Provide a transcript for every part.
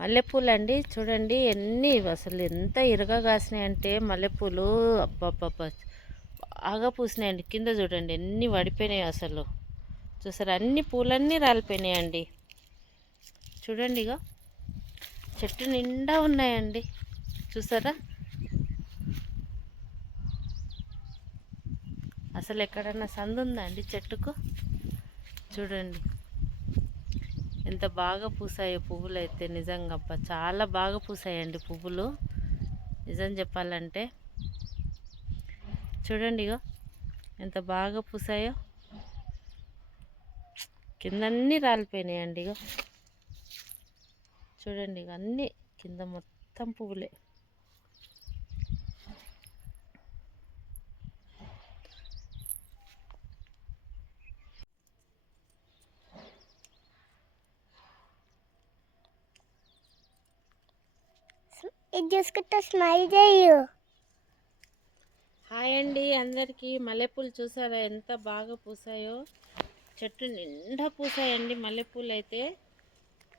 మల్లెపూలు అండి చూడండి ఎన్ని అసలు ఎంత ఇరగా కాసినాయంటే మల్లెపూలు అబ్బబ్బబ్బా బాగా పూసినాయండి. కింద చూడండి ఎన్ని పడిపోయినాయి అసలు. చూసారా అన్ని పూలన్నీ రాలిపోయినాయండి. చూడండి ఇక చెట్టు నిండా ఉన్నాయండి. చూసారా అసలు ఎక్కడన్నా సందు ఉందా అండి చెట్టుకు? చూడండి ఎంత బాగా పూసాయో పువ్వులు అయితే. నిజంగా అబ్బా చాలా బాగా పూసాయండి పువ్వులు నిజం చెప్పాలంటే. చూడండి ఇగో ఎంత బాగా పూసాయో. కిందన్నీ రాలిపోయినాయండి. ఇగో చూడండి ఇక అన్నీ కింద మొత్తం పువ్వులే. ఇది చూసుకుంటా స్మైల్ చేయు. హాయ్ అండి అందరికీ. మల్లెపూలు చూసారా ఎంత బాగా పూసాయో. చెట్టు నిండా పూసాయండి మల్లెపూలు అయితే.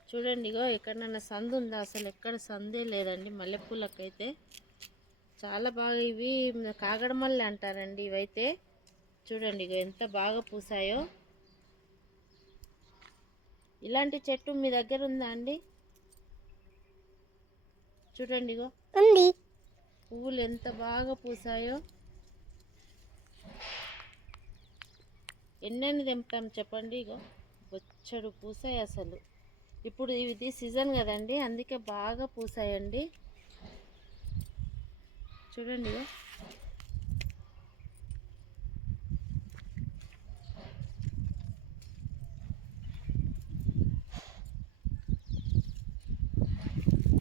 చూడండి ఇగో ఎక్కడన్నా సందు ఉందా? అసలు ఎక్కడ సందే లేదండి మల్లెపూలకైతే. చాలా బాగా ఇవి కాగడమల్లె అంటారండి ఇవైతే. చూడండి ఇగో ఎంత బాగా పూసాయో. ఇలాంటి చెట్టు మీ దగ్గర ఉందా అండి? చూడండి ఇగో ఉంది. పువ్వులు ఎంత బాగా పూసాయో. ఎన్నెన్ని తెంపుతాం చెప్పండి. ఇగో బొచ్చడు పూసాయి అసలు. ఇప్పుడు ఇది సీజన్ కదండి అందుకే బాగా పూసాయండి. చూడండి ఇగో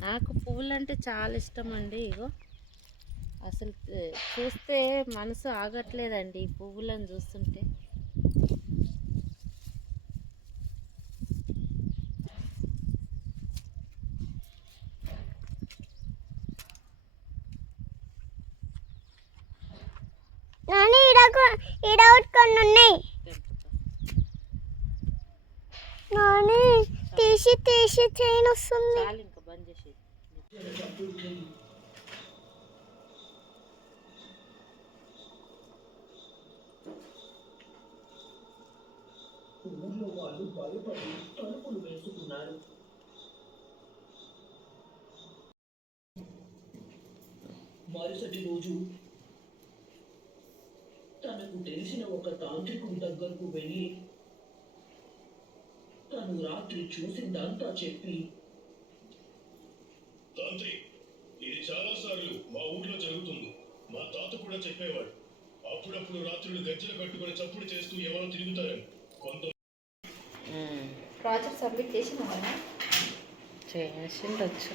నాకు పువ్వులు అంటే చాలా ఇష్టం అండి. ఇగో అసలు చూస్తే మనసు ఆగట్లేదండి ఈ పువ్వులను చూస్తుంటే. నాని ఈడ కొన్ని ఉన్నాయి. నాని తీసి చైన్ వస్తుంది. ఇంకా బంద్ చేసి ఊళ్ళో వాళ్ళు భయపడి తలుపులు వేసుకున్నారు. మరుసటి రోజు తనకు తెలిసిన ఒక తాంత్రికుడి దగ్గరకు వెళ్ళి తను రాత్రి చూసిందంతా చెప్పి, తాంత్రి, ఇది చాలా సార్లు మా ఊర్లో జరుగుతుంది. మా తాత కూడా చెప్పేవాడు. అప్పుడప్పుడు రాత్రులు గజ్జలు కట్టుకొని చప్పుడు చేస్తూ ఎవరో తిరుగుతారని. కొంత ప్రాజెక్ట్ సబ్మిట్ చేసిందా? చేసిండొచ్చు.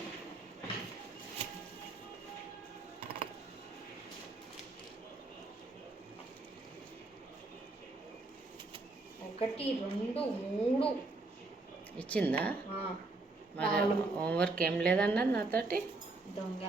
ఒకటి 2 3 ఇచ్చిందా? మరి హోంవర్క్ ఏం లేదన్నది నాతోటి. దొంగ